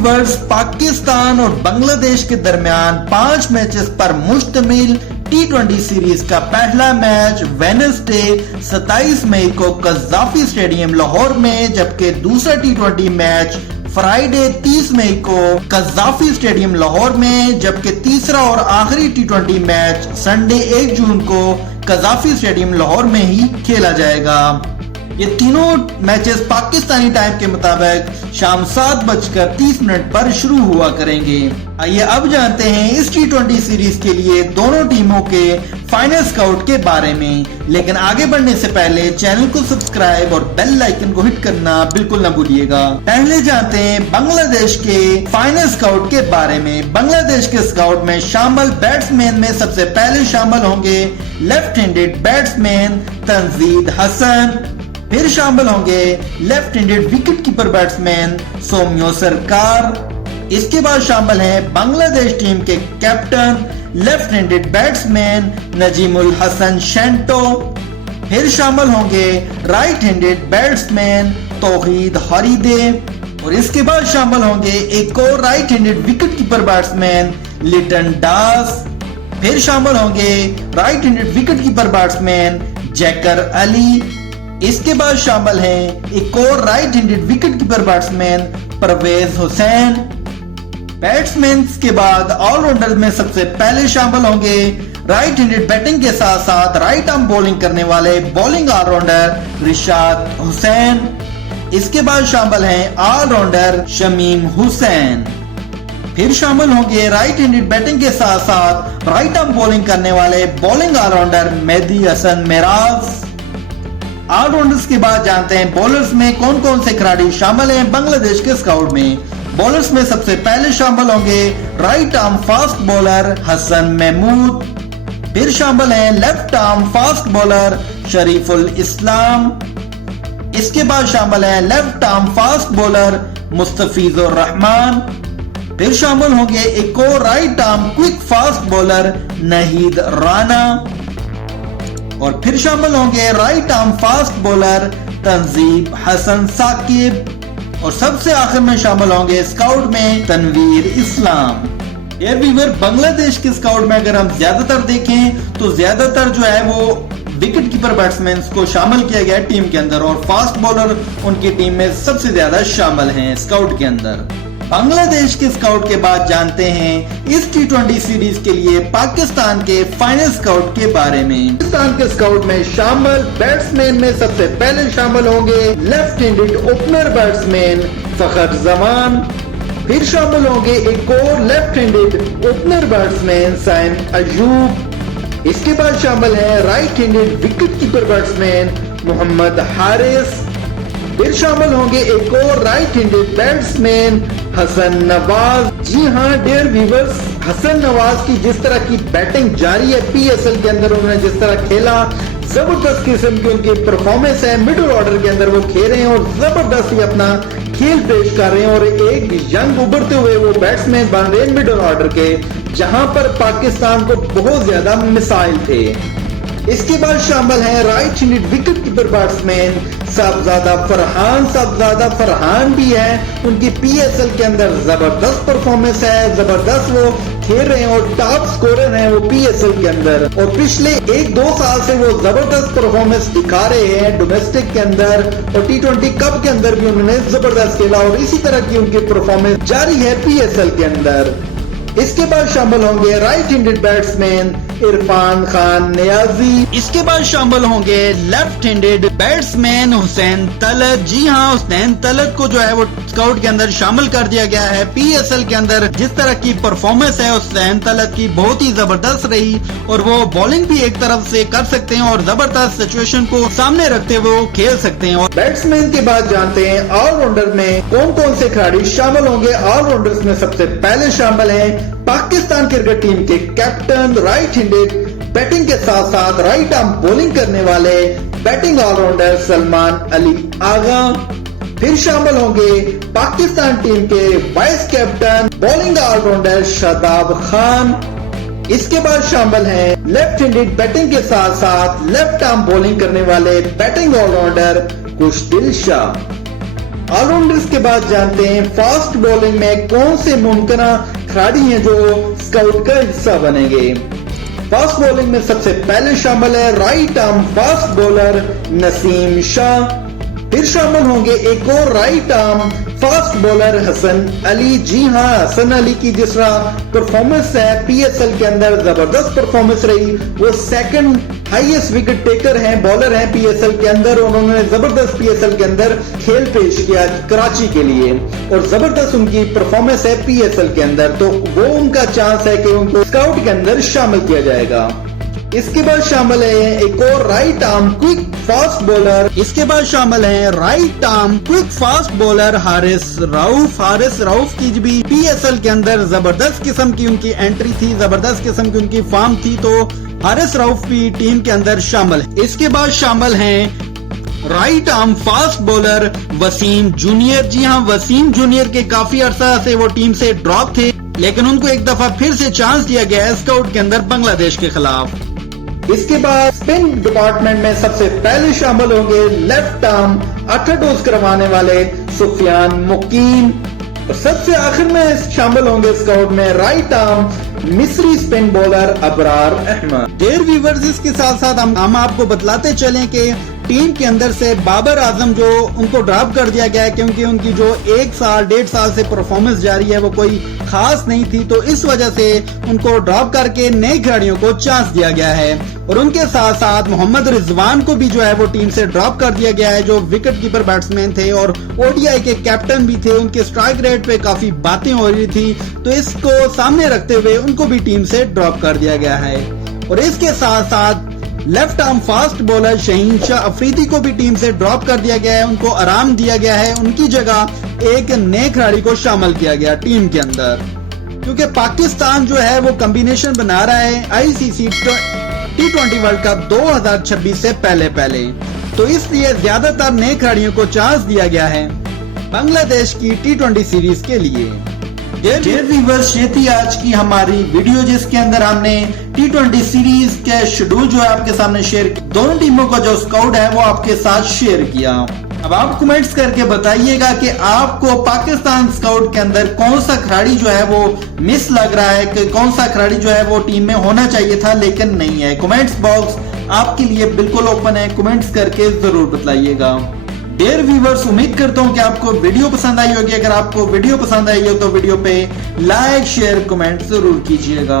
Viewers, Pakistan और बांग्लादेश के दरमियान 5 मैचेस पर मुश्तमिल T20 सीरीज का पहला मैच वेडनेसडे 27 मई को कज़ाफी स्टेडियम लाहौर में, जबकि दूसरा T20 मैच फ्राइडे 30 मई को कज़ाफी स्टेडियम लाहौर में, जबकि तीसरा और आखिरी T20 मैच संडे 1 जून को कज़ाफी स्टेडियम लाहौर में ही खेला जाएगा। ये तीनों मैचेस पाकिस्तानी टाइम के मुताबिक शाम 7:30 पर शुरू हुआ करेंगे। आइए अब जानते हैं इस T20 सीरीज के लिए दोनों टीमों के फाइनल स्काउट के बारे में। लेकिन आगे बढ़ने से पहले चैनल को सब्सक्राइब और बेल आइकन को हिट करना बिल्कुल न भूलिएगा। पहले जानते हैं बांग्लादेश के फाइनल स्काउट के बारे में। बांग्लादेश के स्काउट में शामिल बैट्समैन में सबसे पहले शामिल होंगे left handed batsman Tanzid Hasan, फिर शामिल होंगे left handed wicket keeper batsman Soumya Sarkar. इसके बाद शामिल हैं बांग्लादेश टीम के captain left handed batsman Najmul Hasan Shanto, फिर शामिल होंगे राइट हैंडेड बैट्समैन तौहीद हरीदे, और इसके बाद शामिल होंगे एक और right handed wicket keeper batsman Litton Das, फिर शामिल होंगे right handed wicket keeper batsman Jaker Ali. इसके बाद शामिल हैं एक और right handed wicket keeper batsman Parvez Hossain. Batsman के बाद ऑलराउंडर में सबसे पहले शामिल होंगे राइट हैंडेड बैटिंग के साथ साथ राइट आर्म बॉलिंग करने वाले बॉलिंग ऑलराउंडर रिशाद हुसैन। इसके बाद शामिल हैं ऑलराउंडर शमीम हुसैन। फिर शामिल होंगे राइट हैंडेड बैटिंग के साथ साथ राइट आर्म बॉलिंग करने वाले bowling allrounder Mehdi Hasan Miraz. Allrounders के बाद जानते हैं बॉलर्स में कौन कौन से खिलाड़ी शामिल हैं बांग्लादेश के स्काउट में। बॉलर्स में सबसे पहले शामिल होंगे right arm fast bowler Hasan Mahmud, फिर शामिल हैं left arm fast bowler Shoriful Islam. इसके बाद शामिल हैं left arm fast bowler Mustafizur Rahman, फिर शामिल होंगे एक और right arm quick fast bowler Nahid Rana, और फिर शामिल होंगे right arm fast bowler Tanzim Hasan Sakib, और सबसे आखिर में शामिल होंगे स्काउट में तनवीर इस्लाम। एयर व्यूअर, बांग्लादेश के स्काउट में अगर हम ज्यादातर देखें तो ज्यादातर जो है वो विकेट कीपर बैट्समैन को शामिल किया गया है टीम के अंदर, और फास्ट बॉलर उनकी टीम में सबसे ज्यादा शामिल हैं स्काउट के अंदर। बांग्लादेश के स्काउट के बाद जानते हैं इस T20 सीरीज के लिए पाकिस्तान के फाइनल स्काउट के बारे में। पाकिस्तान के स्काउट में शामिल बैट्समैन में सबसे पहले शामिल होंगे left handed opener batsman Fakhar Zaman, फिर शामिल होंगे एक और left handed opener batsman Saim Ayub. इसके बाद शामिल है right handed wicket keeper batsman Mohammad Haris, फिर शामिल होंगे एक और right handed batsman Hasan Nawaz. जी हाँ डियर व्यूअर्स, हसन नवाज की जिस तरह की बैटिंग जारी है PSL के अंदर, उन्होंने जिस तरह खेला, जबरदस्त किस्म की उनकी परफॉर्मेंस है। मिडिल ऑर्डर के अंदर वो खेल रहे हैं और जबरदस्त ही अपना खेल पेश कर रहे हैं, और एक यंग उभरते हुए वो बैट्समैन बन रहे हैं मिडिल ऑर्डर के, जहां पर पाकिस्तान को बहुत ज्यादा मिसाइल थे। इसके बाद शामिल हैं right handed wicket keeper batsman Sahibzada Farhan. Sahibzada Farhan भी है, उनकी PSL के अंदर जबरदस्त परफॉर्मेंस है, जबरदस्त वो खेल रहे हैं और टॉप स्कोरर हैं वो PSL के अंदर, और पिछले 1-2 साल से वो जबरदस्त परफॉर्मेंस दिखा रहे हैं डोमेस्टिक के अंदर, और T20 कप के अंदर भी उन्होंने जबरदस्त खेला, और इसी तरह की उनकी परफॉर्मेंस जारी है PSL के अंदर। इसके बाद शामिल होंगे right handed batsman Irfan Khan Niazi. इसके बाद शामिल होंगे left handed batsman Hussain Talat. जी हाँ, हुसैन तलत को जो है वो स्काउट के अंदर शामिल कर दिया गया है। PSL के अंदर जिस तरह की परफॉर्मेंस है हुसैन तलत की बहुत ही जबरदस्त रही, और वो बॉलिंग भी एक तरफ से कर सकते हैं और जबरदस्त सिचुएशन को सामने रखते हुए वो खेल सकते हैं। और बैट्समैन के बाद जानते हैं ऑलराउंडर में कौन कौन से खिलाड़ी शामिल होंगे। ऑलराउंडर्स में सबसे पहले शामिल है पाकिस्तान क्रिकेट टीम के कैप्टन राइट हैंडेड बैटिंग के साथ साथ राइट आर्म बॉलिंग करने वाले बैटिंग ऑलराउंडर सलमान अली आगा, फिर शामिल होंगे पाकिस्तान टीम के vice captain bowling allrounder Shadab Khan. इसके बाद शामिल हैं लेफ्ट हैंडेड बैटिंग के साथ साथ लेफ्ट आर्म बॉलिंग करने वाले बैटिंग ऑलराउंडर खुशदिल शाह। ऑलराउंडर्स के बाद जानते हैं फास्ट बॉलिंग में कौन से मुमकिन खिलाड़ी हैं जो स्काउट का हिस्सा बनेंगे। फास्ट बॉलिंग में सबसे पहले शामिल है right arm fast bowler Naseem Shah. फिर शामिल होंगे एक और right arm fast bowler Hasan Ali. जी हां, हसन अली की जिस तरह परफॉर्मेंस है पीएसएल के अंदर जबरदस्त परफॉर्मेंस रही। वो सेकंड हाईएस्ट विकेट टेकर हैं, बॉलर हैं पीएसएल के अंदर। उन्होंने जबरदस्त पीएसएल के अंदर खेल पेश किया कराची के लिए और जबरदस्त उनकी परफॉर्मेंस है पीएसएल के अंदर। तो वो उनका चांस है कि उनको स्काउट के अंदर शामिल किया जाएगा। इसके बाद शामिल है एक और right arm quick fast bowler. इसके बाद शामिल है right arm quick fast bowler Haris Rauf. Haris Rauf की भी पीएसएल के अंदर जबरदस्त किस्म की उनकी एंट्री थी, जबरदस्त किस्म की उनकी फॉर्म थी, तो हारिस रऊफ भी टीम के अंदर शामिल है। इसके बाद शामिल हैं right arm fast bowler Wasim junior. जी हाँ, वसीम जूनियर के काफी अरसा से वो टीम से ड्रॉप थे, लेकिन उनको एक दफा फिर से चांस दिया गया है स्काउट के अंदर बांग्लादेश के खिलाफ। इसके बाद स्पिन डिपार्टमेंट में सबसे पहले शामिल होंगे लेफ्ट आर्म ऑर्थोडॉक्स करवाने वाले सुफियान मुकीम और सबसे आखिर में शामिल होंगे स्काउट में right arm mystery spin bowler Abrar Ahmed. Dear viewers, इसके साथ साथ हम आपको बतलाते चलें कि टीम के अंदर से बाबर आजम जो उनको ड्रॉप कर दिया गया है क्योंकि उनकी जो 1 साल 1.5 साल से परफॉर्मेंस जारी है वो कोई खास नहीं थी, तो इस वजह से उनको ड्रॉप करके नए खिलाड़ियों को चांस दिया गया है। और उनके साथ साथ मोहम्मद रिजवान को भी जो है वो टीम से ड्रॉप कर दिया गया है, जो विकेट कीपर बैट्समैन थे और ओडीआई के कैप्टन भी थे। उनके स्ट्राइक रेट पे काफी बातें हो रही थी, तो इसको सामने रखते हुए उनको भी टीम से ड्रॉप कर दिया गया है। और इसके साथ साथ left arm fast bowler Shaheen Shah Afridi को भी टीम से ड्रॉप कर दिया गया है, उनको आराम दिया गया है। उनकी जगह एक नए खिलाड़ी को शामिल किया गया टीम के अंदर, क्योंकि पाकिस्तान जो है वो कॉम्बिनेशन बना रहा है आईसीसी T20 वर्ल्ड कप 2026 से पहले, तो इसलिए ज्यादातर नए खिलाड़ियों को चांस दिया गया है बांग्लादेश की T20 सीरीज के लिए। डेयर व्यूअर्स, ये थी आज की हमारी वीडियो जिसके अंदर हमने T20 सीरीज के शेड्यूल जो है आपके सामने शेयर किया। दोनों टीमों का जो स्काउट है वो आपके साथ शेयर किया। अब आप कमेंट्स करके बताइएगा कि आपको पाकिस्तान स्काउट के अंदर कौन सा खिलाड़ी जो है वो मिस लग रहा है, कि कौन सा खिलाड़ी जो है वो टीम में होना चाहिए था लेकिन नहीं है। कमेंट्स बॉक्स आपके लिए बिल्कुल ओपन है, कमेंट्स करके जरूर बताइएगा। डियर व्यूअर्स, उम्मीद करता हूँ कि आपको वीडियो पसंद आई होगी। अगर आपको वीडियो पसंद आई हो तो वीडियो पे लाइक शेयर कमेंट जरूर कीजिएगा।